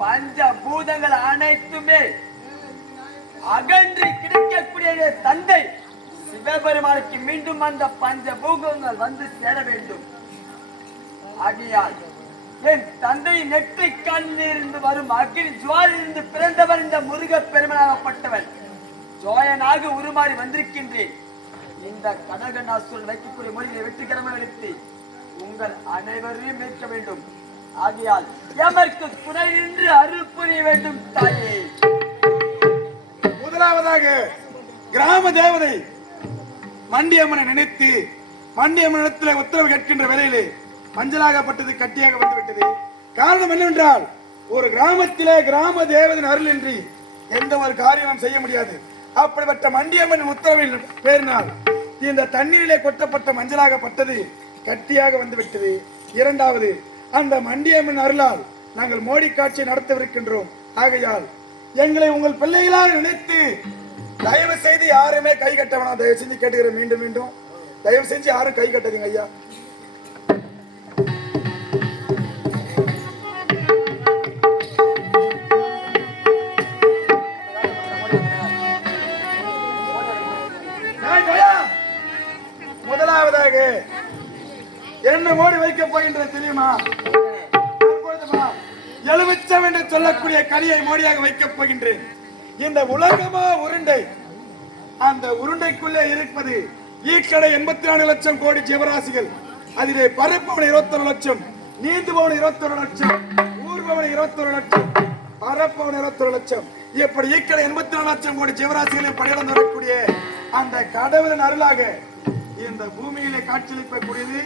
பஞ்சபூதங்கள் அனைத்துமே அகன்று கிடைக்கக்கூடிய தந்தை சிவபெருமானுக்கு மீண்டும் அந்த பஞ்சபூதங்கள் வந்து சேர வேண்டும். ஆகையால் என் தந்தை நெற்றி கண்ணிலிருந்து வரும் அக்னி ஜுவாலிலிருந்து பிறந்தவன் இந்த முருக பெருமனாகப்பட்டவன் ஜோயனாக உருமாறி வந்திருக்கின்றேன். இந்த கடகண்டாசுரன் வைக்கக்கூடிய மொழியை வெற்றிகரமாக எடுத்து உங்கள் அனைவரையும் மீட்க வேண்டும். ஆகையால் எமக்கு துணை நின்று அருள் புரிய வேண்டும் தாயே. முதலாவதாக கிராம தேவதை மண்டியம்மனை நினைத்து மண்டியம்மனிடத்தில் உத்தரவு கேட்கின்ற வேளையிலே மஞ்சளாகப்பட்டது கட்டியாக வந்துவிட்டது. காரணம் என்னவென்றால் ஒரு கிராமத்திலே கிராம தேவதின் அருள் இன்றி எந்த ஒரு காரியமும் செய்ய முடியாது. அப்படிப்பட்ட மண்டியம்மன் உத்தரவில் பேரினால் இந்த தண்ணீரிலே கொட்டப்பட்ட மஞ்சளாகப்பட்டது கட்டியாக வந்துவிட்டது. இரண்டாவது, அந்த மண்டியம்மன் அருளால் நாங்கள் மோடி காட்சியை நடத்தவிருக்கின்றோம். ஆகையால் எங்களை உங்கள் பிள்ளைகளாக நினைத்து தயவு செய்து யாருமே கை கட்ட வேணாம். தயவு செஞ்சு கேட்டுக்கிறேன், மீண்டும் மீண்டும் தயவு செஞ்சு யாரும் கை கட்டாதீங்க ஐயா. முதலாவதாக என்ன மோடி வைக்கப் போகின்ற தெரியுமா? எலுமிச்சம் என்று சொல்லக்கூடிய கனியை மோடியாக வைக்கப் போகின்றேன். இந்த உலகமா உருண்டை, அந்த உருண்டைக்குள்ளே இருப்பது ஈக்கடை 84 லட்சம் கோடி ஜீவராசிகள். அதிலே பரப்பவன் 21 லட்சம், நீந்துபவன் 21 லட்சம், ஊர்பவன் 21 லட்சம், பரப்பவன் 21 லட்சம். இப்படி ஈக்கடை 84 லட்சம் கோடி ஜீவராசிகளை படையளந்து வரக்கூடிய அந்த கடவுளின் அருளாக இந்த பூமியிலே காட்சியளிக்கக்கூடியது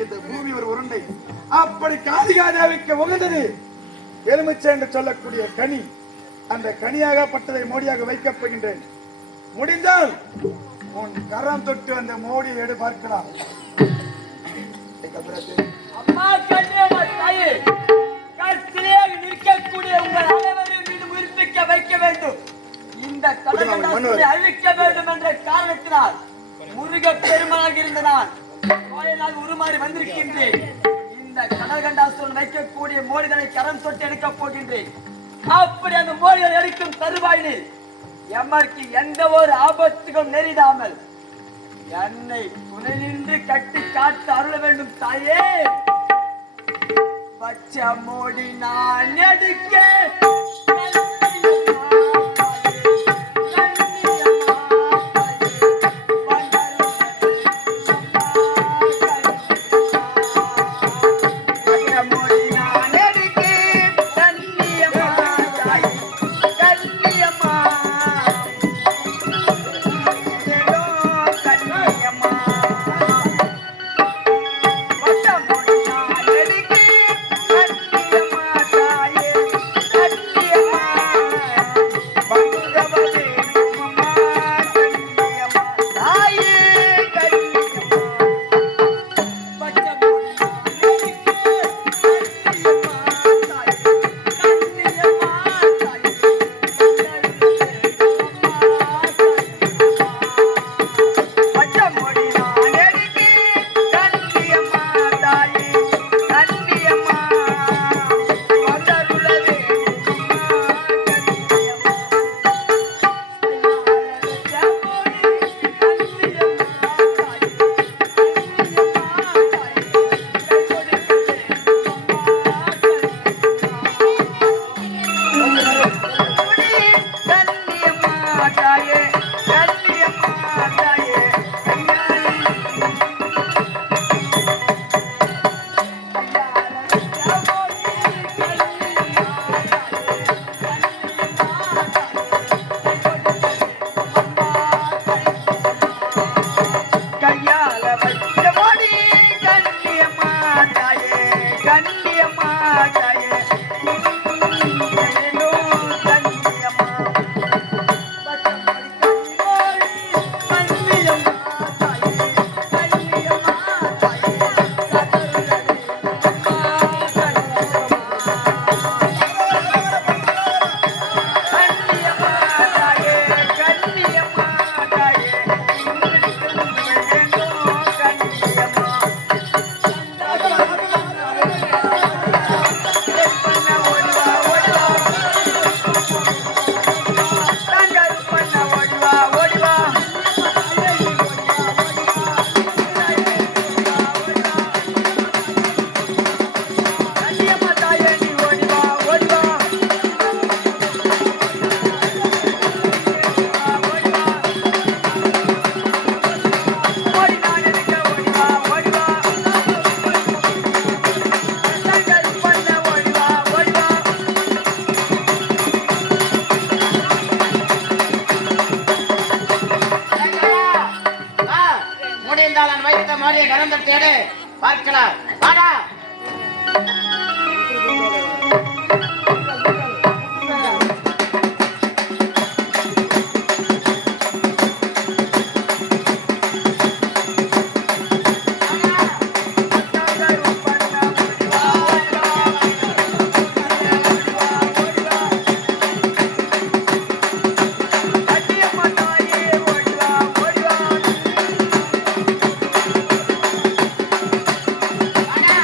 இந்த பூமி ஒரு உருண்டை. அப்படி காளிகாதேவிக்கு உகந்தது எலுமிச்சை என்று சொல்லக்கூடிய கனி. அந்த கனியாகப்பட்டதை மோடியாக வைக்கப் போகின்றேன். முடிந்தால் உன் கரம் தொட்டு அந்த மோடியை எடு பார்க்கலாம். அம்மா கண்ணியம்மா தாயே, கற்சிலையாக நிற்கக்கூடிய உங்கள் அனைவரையும் மீண்டும் உயிர்ப்பிக்க வைக்க வேண்டும். இந்த கடகண்டாசுரனை அழிக்க வேண்டும் என்ற காரணத்தினால் முருக பெருமானாக இருந்த நான் கோயிலாக உருமாறி வந்திருக்கின்றேன். இந்த கடகண்டாசுரன் வைக்கக்கூடிய மோடிகளை கரம் தொட்டு எடுக்கப் போகின்றேன். அப்படி அந்த மோடிகள் எடுக்கும் தருவாயினில் எமக்கு எந்த ஒரு ஆபத்துக்கும் நேரிடாமல் என்னை துணை நின்று கட்டி காத்து அருள வேண்டும் தாயே. பச்சை மோடி நான் எடுக்க பார்க்கலாம். வாடா. வாடா.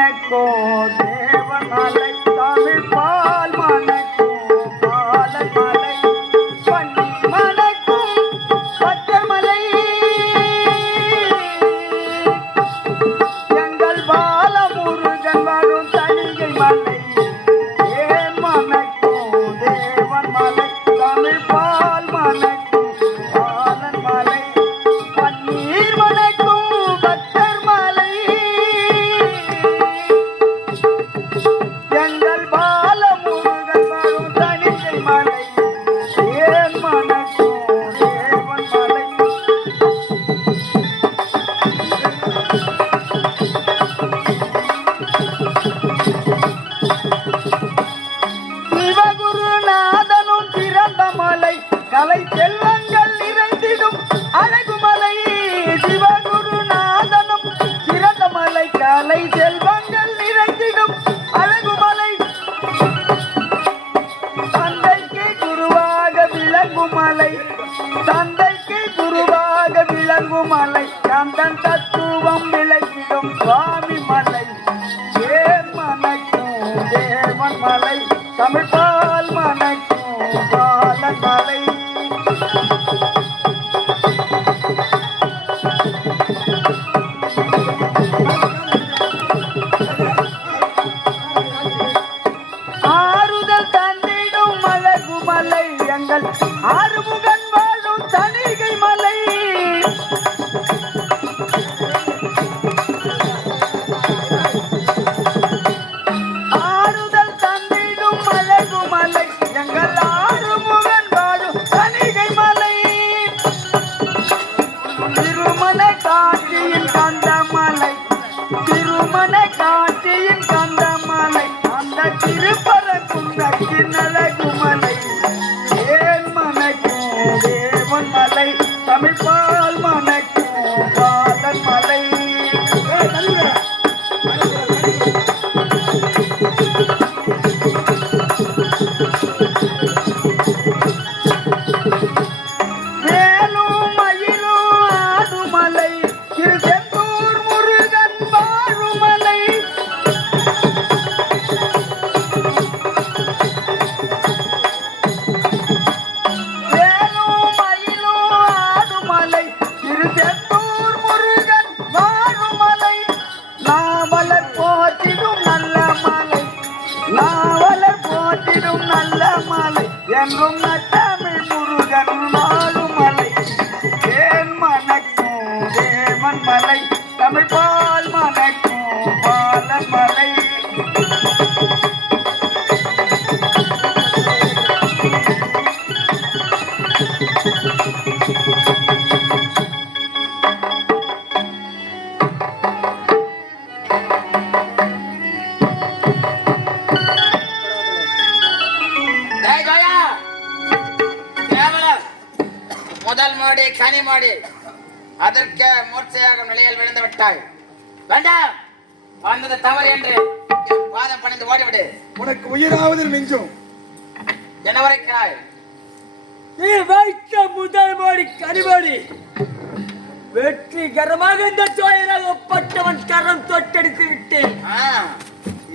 மணக்கோ தேவன் மலை தமிழ் பால் மணக்கோ பாலன் மலை பன்னி மணக்கும் பச்சமலை எங்கள் பால முருகன் வரும் தணிகை மலை ஏன் மணக்கோ தேவன் மலை தமிழ் பால் மணக்கும் பாலன் மலை பன்னீர் மணக்கும் பக்தர் மலை எங்கள் பால முருகன் வரும் தணிகை மலை ஏன் மணக்கோ தேவன் மலை சிவகுருநாதனும் பிறந்த மலை கலை செல்வங்கள் நிறைந்திடும் அழகுமலை சிவகுருநாதனும் பிறந்த மலை கலை செல்வங்கள் நிறைந்திடும் அழகுமலை தந்தைக்கு குருவாக விளங்கும் மலை தந்தைக்கு குருவாக விளங்கும் மலை கந்தன் தத்துவம் விளக்கிடும் சுவாமி மலை ஏன் மணக்கும் தேவன் மலை தமிழ் பால் மணக்கும் பாலன் மலை ஆறுதல் தந்திடும் அழகு மலை எங்கள் ஆறுமுகன் வாழும் தணிகை மலை ஆறுதல் தந்திடும் அழகு மலை எங்கள் ஆறுமுகன் வாழும் தணிகை மலை திருமண காட்சியின் கந்தமலை திருமண காட்சியின் கந்தமலை அந்த திருப்பரங்குன்றத்தின் அழகுமலை ஏன் மணக்கும் தேவன் மலை தமிழ் பால் மணக்கும் பாலன் மலை வேலும் மயிலும் ஆடுமலை திருச்செந்தூர் முருகன் வாழுமலை வேலும் மயிலும் ஆடுமலை திருச்செந்தூர் முருகன் வாழுமலை நாவலர் போற்றிடும் நல்ல மலை நாவலர் போற்றிடும் நல்ல மலை என்றும் நத்தமிழ் முருகன் வாழும் மலை ஏன் மணக்கும் தேவன் மலை தமிழ் பால் மணக்கும் பாலன் மலை டேய் ஜோயா, கேவலம் முதல் மாடி கனி மாடி அதற்கு மூர்ச்சையாக நிலையில் விழுந்து விட்டாய். வேண்டாம், வந்தது தவறு என்று என் பாதம் பணிந்து ஓடிவிடு. உனக்கு உயிராவது மிஞ்சும். என்ன வரைக்கிறாய்? நீ வைத்த முதல் மாடி கனிமாடி வெற்றிகரமாக இந்த சோழரால் ஒப்பட்டவன் கரம் தொட்டெடுத்து விட்டேன்.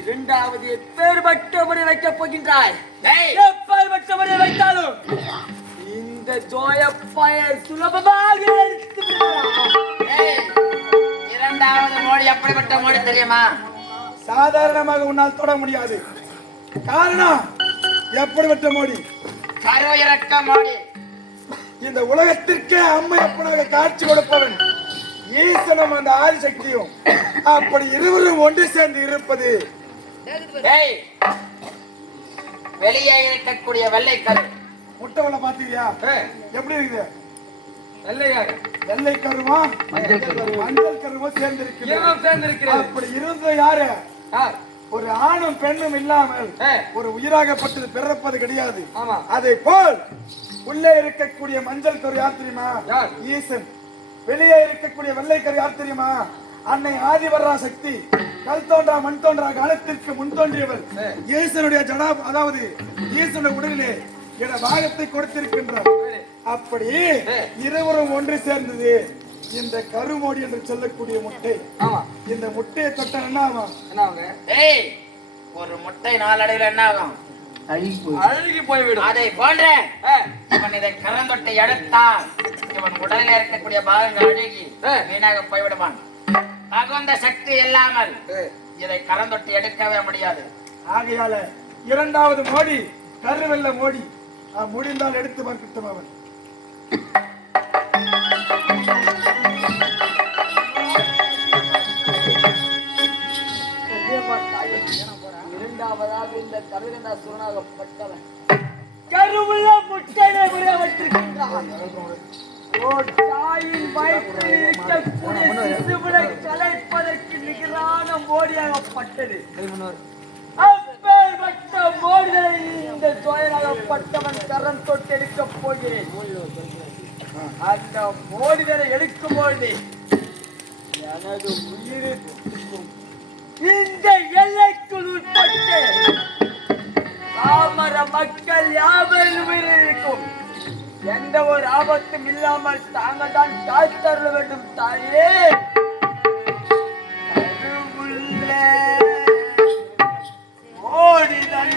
இரண்டாவது எப்பேற்பட்ட முறை வைக்கப் போகின்றாய்? டேய், எப்பேற்பட்ட முறை வைத்தாலும் இந்த ஜோயப்பாய சுலபமாக எடுத்து விடலாம். டேய், இரண்டாவது மோடி எப்படிப்பட்ட மோடி தெரியுமா? சாதாரணமாக உன்னால் தொட முடியாது. காரணம் எப்படிப்பட்ட மோடி? கரு இறக்க மோடி. இந்த உலகத்திற்கே அம்மையப்பனாக காட்சி கொடுப்பவன் ஈசனும் அந்த ஆதிசக்தியும் அப்படி இருவரும் ஒன்று சேர்ந்து இருப்பது. டேய், வெளியே இருக்கக்கூடிய வெள்ளை கரு முட்டவளை பாத்தீங்களா? எப்படி இருக்குது? வெள்ளை கருமா மஞ்சள் கருமா சேர்ந்திருக்கு. அப்படி இருந்த யாரு? ஒரு ஆணும் பெண்ணும் இல்லாமல் ஒரு உயிராகப்பட்டது பிறப்பது கிடையாது. அதை போல் உள்ளே இருக்கக்கூடிய மஞ்சள் கரு யார் தெரியுமா? ஈசன். வெளியே இருக்கக்கூடிய வெள்ளை கரு யார் தெரியுமா? அன்னை ஆதிவரா சக்தி. கல் தோன்றா மண் தோன்றா காலத்திற்கு முன் தோன்றியவர் ஈசனுடைய ஜடா, அதாவது ஈசனுடைய உடலிலே என பாகத்தை கொடுத்திருக்கின்றார். அப்படி இருவரும் ஒன்று சேர்ந்தது இந்த கருமோடி என்று சொல்லக்கூடிய முட்டை. இந்த முட்டையை தொட்ட என்ன ஆகும்? என்ன அவங்க ஏய், ஒரு முட்டை நாளடைவில் என்ன ஆகும்? அழுகி போய்விடும். அதை போன்ற ஆ, இவன் இதை கரந்தொட்டை எடுத்தால் இவன் உடலில் இருக்கக்கூடிய பாகங்கள் அழுகி வீணாக போய்விடுவான். தகுந்த சக்தி இல்லாமல் இதை கரந்தொட்டி எடுக்கவே முடியாது. ஆகையால இரண்டாவது மோடி கருவெல்ல மோடி முடிந்தால் எடுத்து பார்க்கட்டும் அவன். இரண்டாவதாக இந்த கருகண்டாசுரனாகப்பட்டவன் கருவுள்ள முட்டையை விட வைத்திருக்கின்றான். ஓர் தாயின் வயிற்றில் இருக்கக்கூடிய சிசுவினை கலைப்பதற்கு நிகரான மோடியாகப்பட்டது. அப்பேற்பட்ட மோடியை இந்த சோழனாகப்பட்டவன் கரம் தொட்டு எடுக்கப் போகிறேன். அந்த மோடிகளை எடுக்கும் பொழுது எனது உயிருக்கு இந்த எல்லைக்குள் உட்பட்டு பாமர மக்கள் யாவரும் உயிரிழக்கும். எந்த ஒரு ஆபத்தும் இல்லாமல் தாங்கள் தான் காத்தருள வேண்டும் தாயே. கருவுள்ளே ஓடிதான்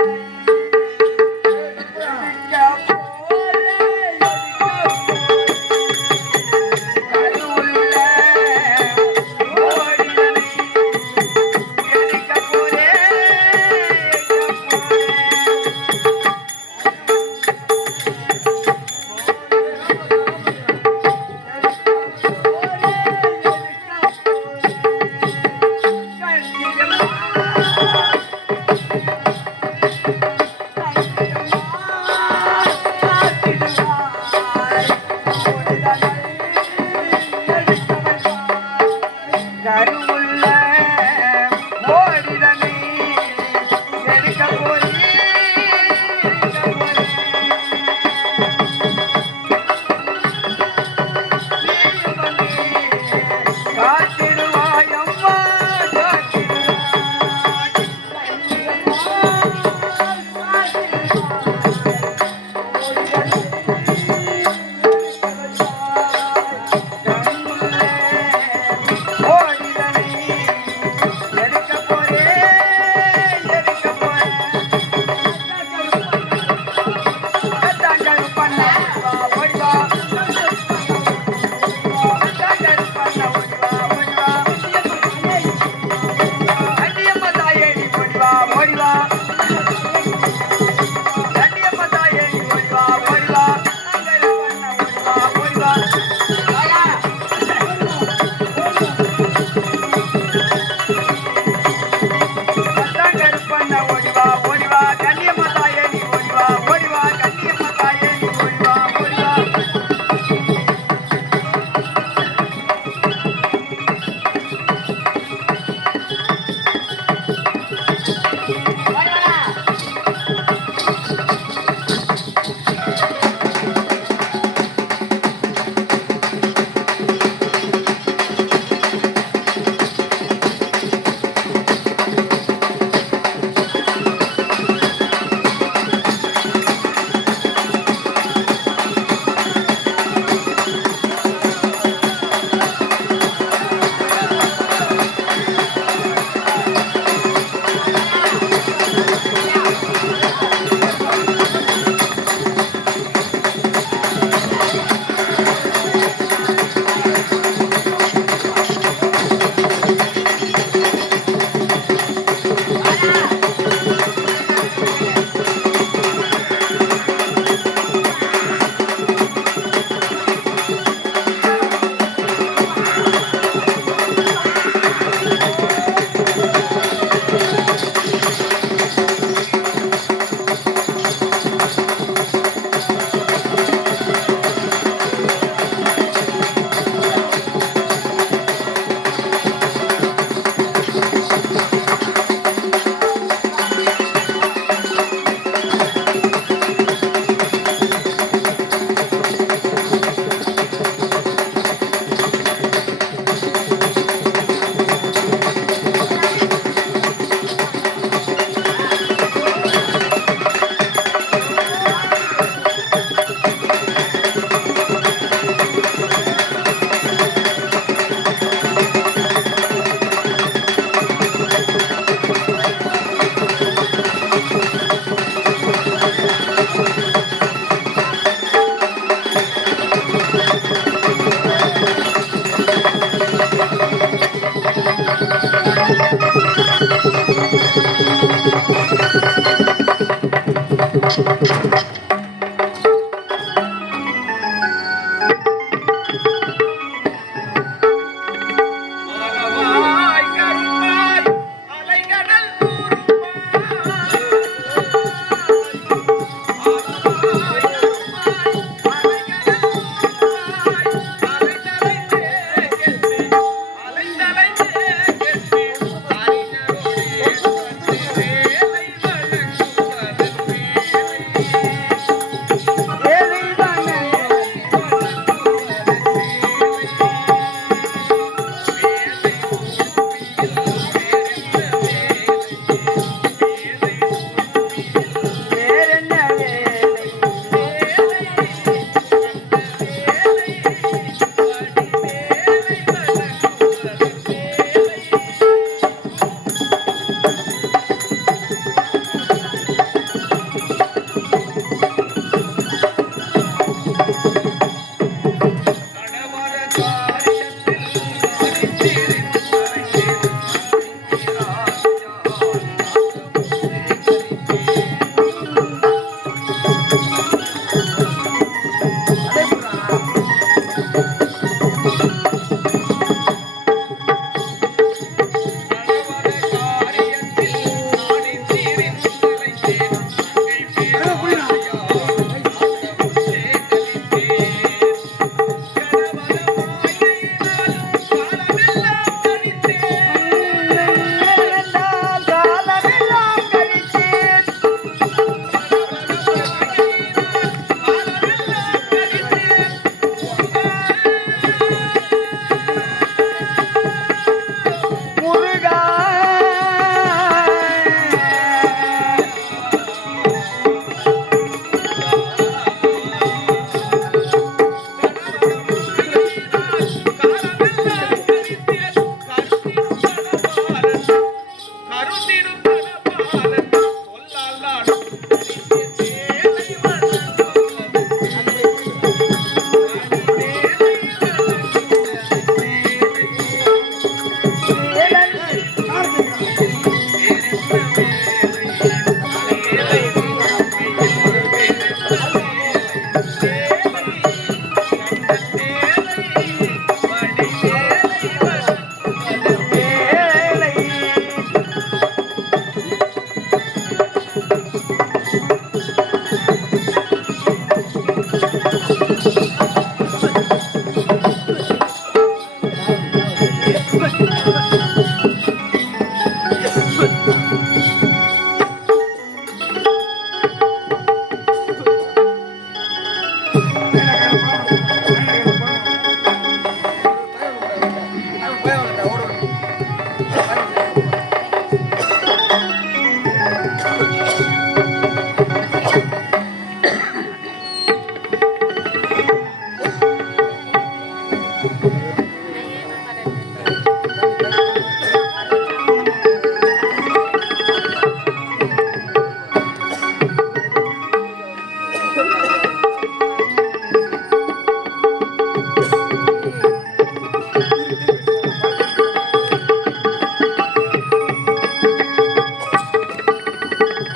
ஆ